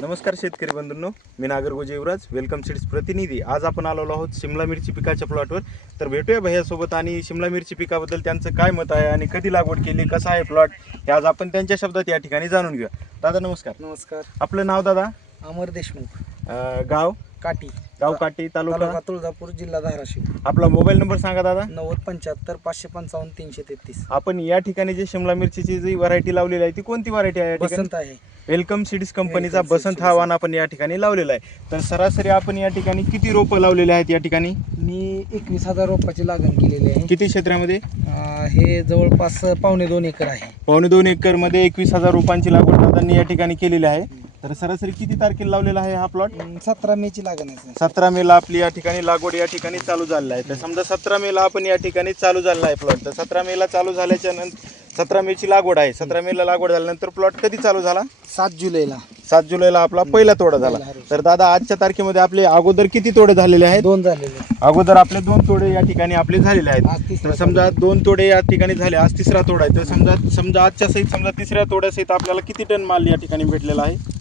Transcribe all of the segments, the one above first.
नमस्कार शेतकरी बंधूंनो, मी नागरगोजे युवराज welcome seeds प्रतिनिधी। आज आपण आलेलो आहोत शिमला मिरची पिकाच्या प्लॉटवर। तर भेटूया भैयासोबत आणि शिमला मिरची पिकाबद्दल त्यांचं काय मत आहे आणि कधी लागवड केली, कसा आहे प्लॉट, हे आज आपण त्यांच्या शब्दात या ठिकाणी जाणून घेऊया। दादा नमस्कार। नमस्कार। आपलं नाव दादा? अमर देशमुख। गाव? काटी। गाव काटी, तालुका तुळजापूर, जिल्हा धाराशिव। आपला मोबाईल नंबर सांगा दादा। 9075 555 333। आपण या ठिकाणी जे शिमला मिरचीची जी व्हरायटी लावलेली आहे ती कोणती व्हरायटी आहे? बसंत आहे। वेलकम सीड्स कंपनीचा बसंत हा वाण आपण या ठिकाणी लावलेला आहे। तर सरासरी आपण या ठिकाणी किती रोपं लावलेले आहेत या ठिकाणी? मी 21,000 रोपाची लागण केलेली आहे। किती क्षेत्रामध्ये? हे जवळपास 2.25 एकर आहे। 2.25 एकर मध्ये 21,000 रोपांची लागवड दादांनी या ठिकाणी केलेली आहे। तर सरासरी किती तारखेला लावलेला आहे हा प्लॉट? 17 मे ची लागण आहे। 17 मेला आपली या ठिकाणी लागवड या ठिकाणी चालू झालेला आहे। तर समजा 17 मेला आपण या ठिकाणी चालू झालेला आहे प्लॉट। तर 17 मेला चालू झाल्याच्या नंतर 17 मेची लागवड आहे। 17 मेला लागवड झाल्यानंतर प्लॉट कधी चालू झाला? 7 जुलैला। 7 जुलैला आपला पहिला तोडा झाला। तर दादा आजच्या तारखेमध्ये आपले अगोदर किती तोडे झालेले आहेत? 2 झालेले। अगोदर आपले 2 तोडे या ठिकाणी आपले झालेले आहेत। तर समजा 2 तोडे या ठिकाणी झाले, आज तिसरा तोडा आहे। तर समजा आजच्या सहित समजा तिसऱ्या तोड्यासहित आपल्याला किती टन माल या ठिकाणी भेटलेला आहे?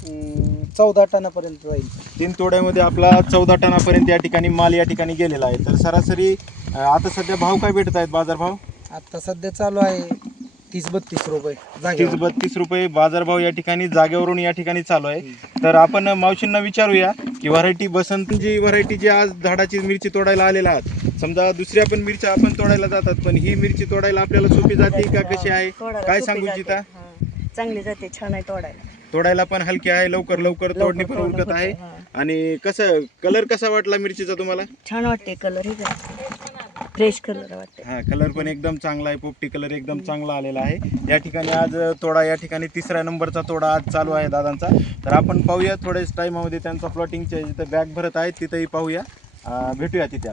14 टनापर्यंत जाईल। 3 तोड्यामध्ये आपला 14 टनापर्यंत या ठिकाणी माल या ठिकाणी गेलेला आहे। तर सरासरी आता सध्या भाव काय भेटत आहेत, बाजारभाव? आता सध्या चालू आहे 30-32 रुपये। 30-32 रुपये बाजारभाव या ठिकाणी जागेवरून या ठिकाणी चालू आहे। तर आपण मावशींना विचारूया की व्हरायटी बसंत जी व्हरायटी जी आज झाडाची मिरची तोडायला आलेला आहात, समजा दुसऱ्या पण मिरच्या आपण तोडायला जातात, पण ही मिरची तोडायला आपल्याला सोपी जाते का कशी आहे, काय सांगू इच्छिता? चांगली जाते, छान आहे तोडायला पण हलकी आहे, लवकर तोडणी पण उरकत आहे। आणि कसं कलर कसा वाटला मिरचीचा तुम्हाला? छान वाटते, कलर ही फ्रेश कलर वाटते। हा, कलर पण एकदम चांगला आहे, पोपटी कलर एकदम चांगला आलेला आहे। या ठिकाणी आज तोडा या ठिकाणी 3ऱ्या नंबरचा तोडा आज चालू आहे दादांचा। तर आपण पाहूया थोड्याच टाईमामध्ये त्यांचा प्लॉटिंगच्या जिथं बॅग भरत आहे तिथंही पाहूया, भेटूया तिथे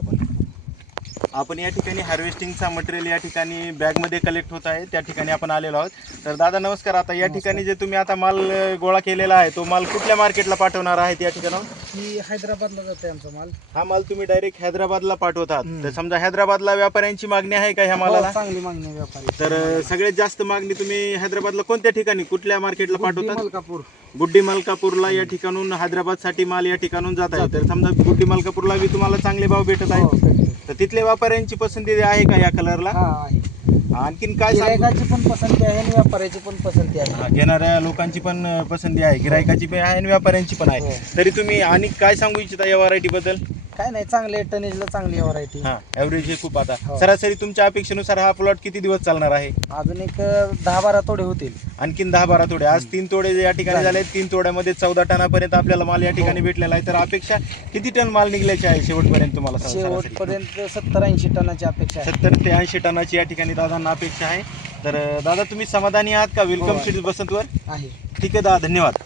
आपण या ठिकाणी हार्वेस्टिंगचा मटेरियल या ठिकाणी बॅगमध्ये कलेक्ट होत आहे, त्या ठिकाणी आपण आलेलो आहोत। तर दादा नमस्कार। आता या ठिकाणी जे तुम्ही आता माल गोळा केलेला आहे तो माल कुठल्या मार्केटला पाठवणार आहेत या ठिकाणी? ही हैदराबादला जाते आमचा माल। हा माल तुम्ही डायरेक्ट हैदराबादला पाठवतात। तर समजा हैदराबादला व्यापाऱ्यांची मागणी आहे का ह्या मालाला? चांगली मागणी आहे व्यापारी। तर सगळ्यात जास्त मागणी तुम्ही हैदराबादला कोणत्या ठिकाणी, कुठल्या मार्केटला पाठवतात? मलकापूर। गुड्डी मलकापूरला या ठिकाणून हैदराबादसाठी माल या ठिकाणून जात आहे। तर समजा गुड्डी मलकापूरला बी तुम्हाला चांगले भाव भेटत आहेत। तर तिथल्या व्यापाऱ्यांची पसंती आहे का या कलरला? आणखीन काय गिरायकाची पण पसंती आहे आणि व्यापाऱ्याची पण पसंती आहे। घेणाऱ्या लोकांची पण पसंती आहे, गिरायकाची पण आहे आणि व्यापाऱ्यांची पण आहे। तरी तुम्ही आणि काय सांगू इच्छिता या व्हरायटी बद्दल? काय नाही, चांगले टनेजला चांगली व्हरायटी। हा, ॲव्हरेज हे खूप। आता सरासरी तुमच्या अपेक्षेनुसार हा प्लॉट किती दिवस चालणार आहे? अजून एक 10-12 तोडे होतील। आणखीन 10-12 तोडे। आज 3 तोडे या ठिकाणी झाले, 3 तोड्यामध्ये 14 टनापर्यंत आपल्याला माल या ठिकाणी भेटलेला आहे। तर अपेक्षा किती टन माल निघल्याची आहे शेवटपर्यंत तुम्हाला? शेवटपर्यंत 70-80 टनाची अपेक्षा आहे। 70 ते 80 टनाची या ठिकाणी दादांना अपेक्षा आहे। तर दादा तुम्ही समाधानी आहात का वेलकम सीड्स बसंतवर? आहे। ठीक आहे दादा, धन्यवाद।